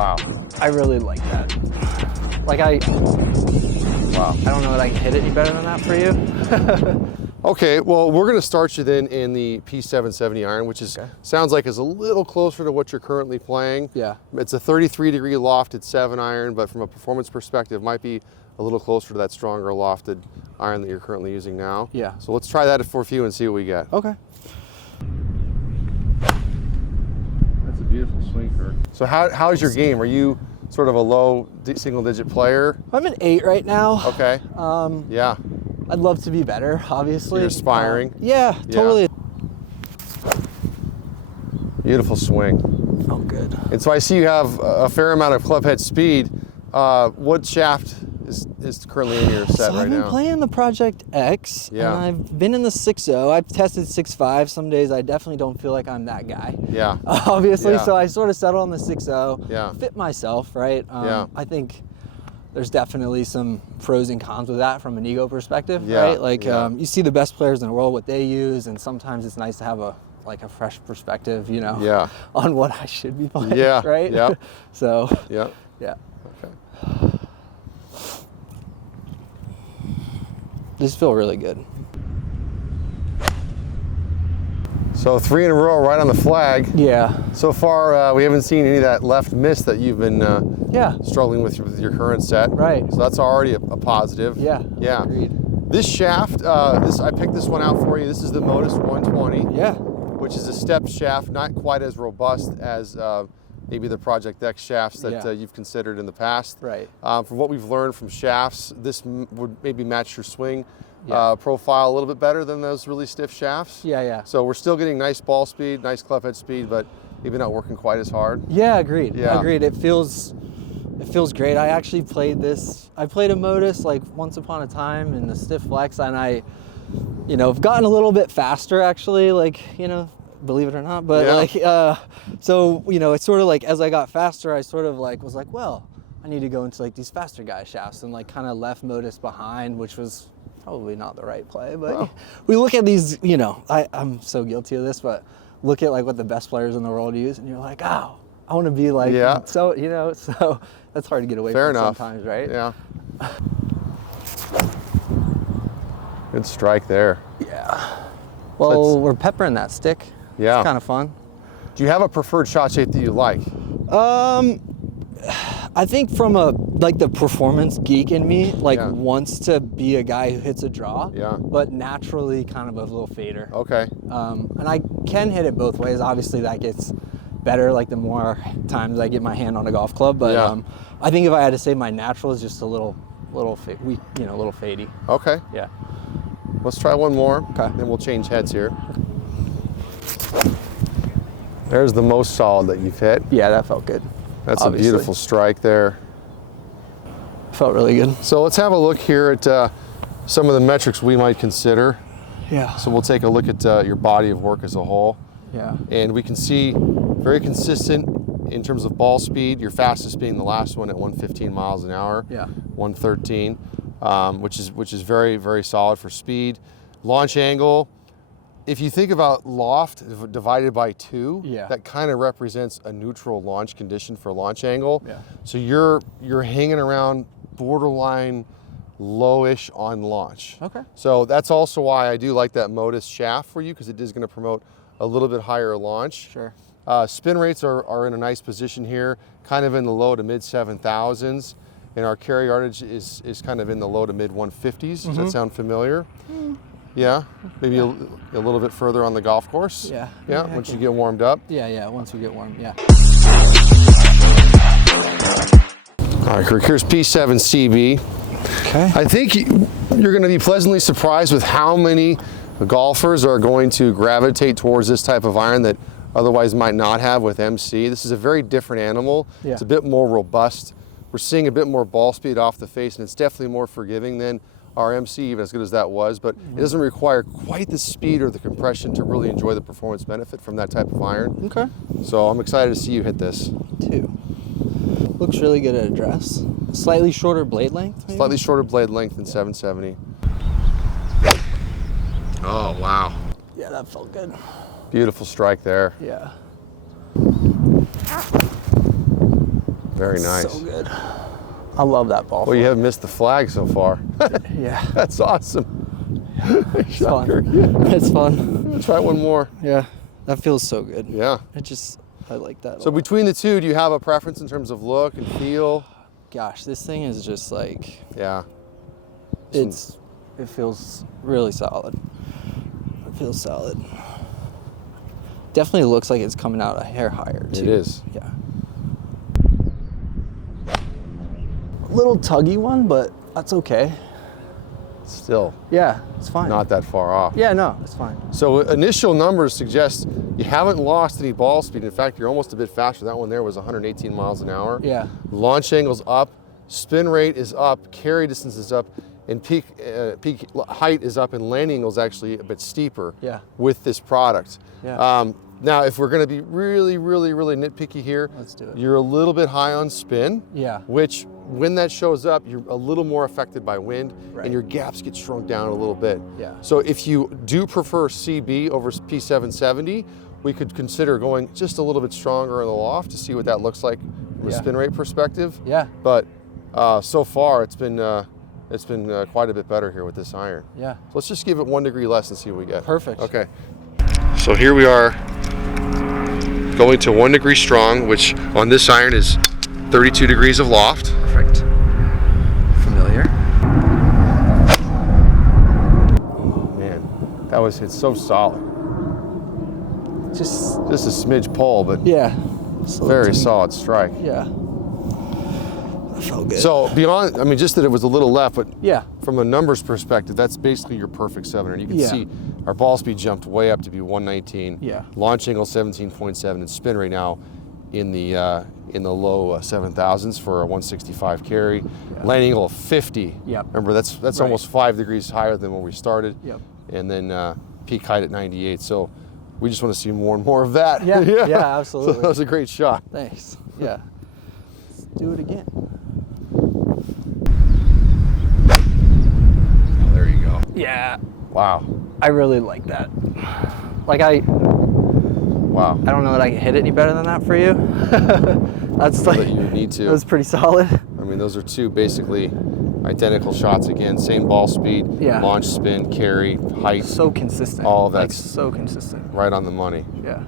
Wow. I really like that. Like wow. I don't know that I can hit it any better than that for you. Okay, well, we're gonna start you then in the P-770 iron, which is sounds like is a little closer to what you're currently playing. Yeah. It's a 33-degree lofted 7 iron, but from a performance perspective, might be a little closer to that stronger lofted iron that you're currently using now. Yeah. So let's try that for a few and see what we get. Okay. That's a beautiful swing, Kirk. So how's your game? Are you sort of a low single-digit player? I'm an 8 right now. Okay. Yeah. I'd love to be better, obviously. You're aspiring? Yeah, totally. Yeah. Beautiful swing. Oh, good. And so I see you have a fair amount of club head speed. What shaft is currently in your set right now? I've been playing the Project X, and I've been in the 6.0. I've tested 6.5. Some days I definitely don't feel like I'm that guy. Yeah. Obviously, Yeah. so I sort of settled on the 6.0. Yeah. Fit myself, right? Yeah. I think there's definitely some pros and cons with that from an ego perspective, Yeah. right? Like Yeah. you see the best players in the world, what they use, and sometimes it's nice to have a fresh perspective, you know, Yeah. on what I should be playing, Yeah. right? Yeah. So, Yeah. yeah. Okay. These feel really good. So 3 in a row right on the flag. Yeah. So far, we haven't seen any of that left miss that you've been struggling with your current set. Right. So that's already a positive. Yeah. Yeah. Agreed. This shaft, I picked this one out for you. This is the Modus 120. Yeah. Which is a stepped shaft, not quite as robust as maybe the Project X shafts that you've considered in the past. Right. From what we've learned from shafts, this would maybe match your swing profile a little bit better than those really stiff shafts. Yeah, yeah. So we're still getting nice ball speed, nice club head speed, but maybe not working quite as hard. Yeah, agreed. Yeah. Agreed. It feels great. I actually played this. I played a Modus like once upon a time in the stiff flex, and I, have gotten a little bit faster actually, like, believe it or not, but so, it's sort of like as I got faster, I sort of was like, well, I need to go into like these faster guy shafts, and like kind of left Modus behind, which was probably not the right play, but we look at these, I'm so guilty of this, but look at like what the best players in the world use, and you're like, oh, I want to be like, so, so that's hard to get away from sometimes, right? Yeah. Good strike there. Yeah. Well, we're peppering that stick. Yeah. It's kind of fun. Do you have a preferred shot shape that you like? I think from the performance geek in me, wants to be a guy who hits a draw, but naturally kind of a little fader. Okay. And I can hit it both ways. Obviously that gets better the more times I get my hand on a golf club, but I think if I had to say my natural is just a little fadey. Okay. Yeah. Let's try one more. Okay. Then we'll change heads here. There's the most solid that you've hit. Yeah, that felt good. That's obviously a beautiful strike there. Felt really good. So let's have a look here at some of the metrics we might consider. Yeah. So we'll take a look at your body of work as a whole. Yeah. And we can see very consistent in terms of ball speed, your fastest being the last one at 115 miles an hour. Yeah. 113, which is very, very solid for speed. Launch angle, if you think about loft divided by 2, that kind of represents a neutral launch condition for launch angle. Yeah. So you're hanging around borderline lowish on launch. Okay. So that's also why I do like that Modus shaft for you, because it is going to promote a little bit higher launch. Sure. Spin rates are in a nice position here, kind of in the low to mid 7,000s. And our carry yardage is kind of in the low to mid 150s. Does that sound familiar? Yeah, maybe a little bit further on the golf course. Yeah. Yeah, once you get warmed up. Yeah, once we get warm, yeah. All right, Kirk, here's P-7CB. Okay. I think you're going to be pleasantly surprised with how many golfers are going to gravitate towards this type of iron that otherwise might not have with MC. This is a very different animal. Yeah. It's a bit more robust. We're seeing a bit more ball speed off the face, and it's definitely more forgiving than our MC, even as good as that was, but it doesn't require quite the speed or the compression to really enjoy the performance benefit from that type of iron. Okay. So I'm excited to see you hit this. 2. Looks really good at address. Slightly shorter blade length, maybe? Slightly shorter blade length than 770. Oh, wow. Yeah, that felt good. Beautiful strike there. Yeah. Very nice. So good. I love that ball. Well, you haven't missed the flag so far. Yeah. That's awesome. It's fun. Yeah. It's fun. Try one more. Yeah. That feels so good. Yeah. I like that. So between the two, do you have a preference in terms of look and feel? Gosh, this thing is just like, Yeah. it feels really solid. It feels solid. Definitely looks like it's coming out a hair higher too. It is. Yeah. A little tuggy one, but that's okay. Still Yeah, it's fine. not that far off. Yeah, no, it's fine. So initial numbers suggest you haven't lost any ball speed. In fact, you're almost a bit faster. That one there was 118 miles an hour. Yeah. Launch angle's up, spin rate is up, carry distance is up, and peak height is up, and landing angle's actually a bit steeper. Yeah. With this product. Yeah. Now, if we're going to be really, really, really nitpicky here, Let's do it. You're a little bit high on spin. Yeah. Which, when that shows up, you're a little more affected by wind, Right. and your gaps get shrunk down a little bit. Yeah. So if you do prefer CB over P-770, we could consider going just a little bit stronger in the loft to see what that looks like from a Yeah. spin rate perspective. Yeah. But so far, it's been quite a bit better here with this iron. Yeah. So let's just give it 1 degree less and see what we get. Perfect. Okay. So here we are going to 1 degree strong, which on this iron is 32 degrees of loft. Perfect. Familiar. Man, it's so solid. Just Just a smidge pull, but yeah. very solid strike. Yeah. That felt good. So beyond, I mean, just that it was a little left, but yeah. from a numbers perspective, that's basically your perfect 7 iron. You can Yeah. see our ball speed jumped way up to be 119. Yeah. Launch angle 17.7, and spin rate now in the low 7,000s for a 165 carry. Yeah. Landing angle of 50. Yep. Remember, that's Right. almost 5 degrees higher than when we started. Yep. And then peak height at 98. So we just want to see more and more of that. Yeah. Yeah, absolutely. So that was a great shot. Thanks. Yeah. Let's do it again. Oh, there you go. Yeah. Wow. I really like that. Like Wow. I don't know that I can hit it any better than that for you. That's like, That you need to. that was pretty solid. I mean, those are two basically identical shots again. Same ball speed, Yeah. launch, spin, carry, height, So consistent. All of like that's- so consistent. right on the money. Yeah.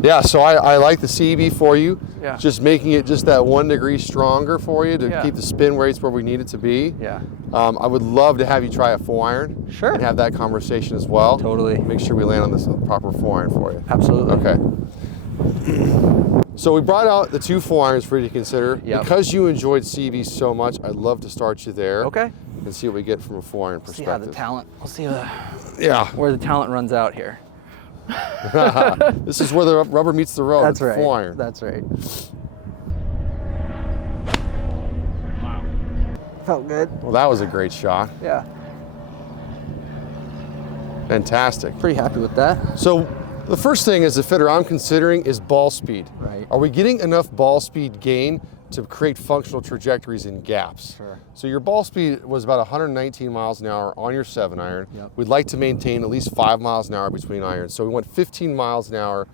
Yeah, so I like the CB for you. Yeah. Just making it just that 1 degree stronger for you to Yeah. keep the spin rates where we need it to be. Yeah. I would love to have you try a 4-iron. Sure. And have that conversation as well. Totally. Make sure we land on this proper 4-iron for you. Absolutely. Okay. So we brought out the 2 4-irons for you to consider. Yep. Because you enjoyed CB so much, I'd love to start you there. Okay. And see what we get from a 4-iron See how the perspective. talent. We'll see Yeah. where the talent runs out here. This is where the rubber meets the road. That's right. 4-iron. That's right. Felt good. Well, that was a great shot. Yeah. Fantastic. Pretty happy with that. So the first thing as a fitter I'm considering is ball speed. Right. Are we getting enough ball speed gain to create functional trajectories in gaps? Sure. So your ball speed was about 119 miles an hour on your 7-iron. Yep. We'd like to maintain at least 5 miles an hour between irons. So we want 15 miles an hour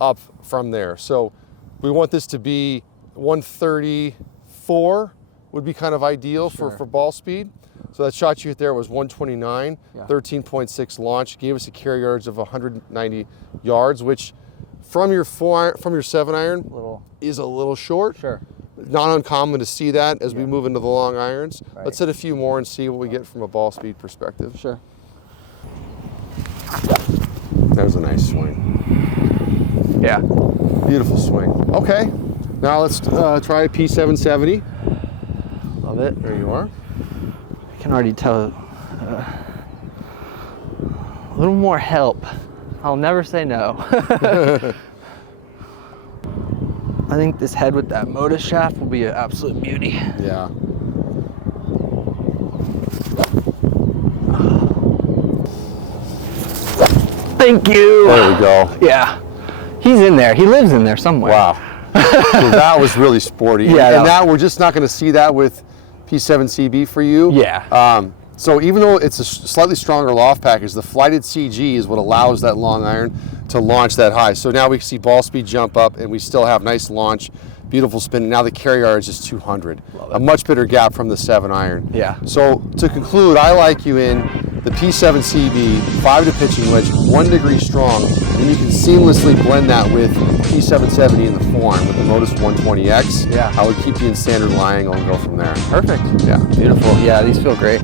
up from there. So we want this to be 134 would be kind of ideal Sure. for ball speed. So that shot you hit there was 129, Yeah. 13.6 launch, gave us a carry yardage of 190 yards, which from your 7-iron Little. is a little short. Sure. Not uncommon to see that as we Yeah. move into the long irons. Right. Let's hit a few more and see what we get from a ball speed perspective. Sure. That was a nice swing. Yeah. Beautiful swing. Okay, now let's try a P-770. Love it. There you are. I can already tell a little more help. I'll never say no. I think this head with that Modus shaft will be an absolute beauty. Yeah. Thank you. There we go. Yeah. He's in there. He lives in there somewhere. Wow. So that was really sporty. Yeah, And now we're just not going to see that with P-7CB for you. Yeah. So even though it's a slightly stronger loft package, the flighted CG is what allows that long iron to launch that high. So now we see ball speed jump up, and we still have nice launch beautiful spin. Now the carry yardage is 200. A much better gap from the 7 iron. Yeah. So to conclude, I like you in the P-7CB 5 to pitching wedge, 1 degree strong, and you can seamlessly blend that with P-770 in the forearm with the Modus 120X. Yeah. I would keep you in standard lie angle and go from there. Perfect. Yeah. Beautiful. Yeah, these feel great.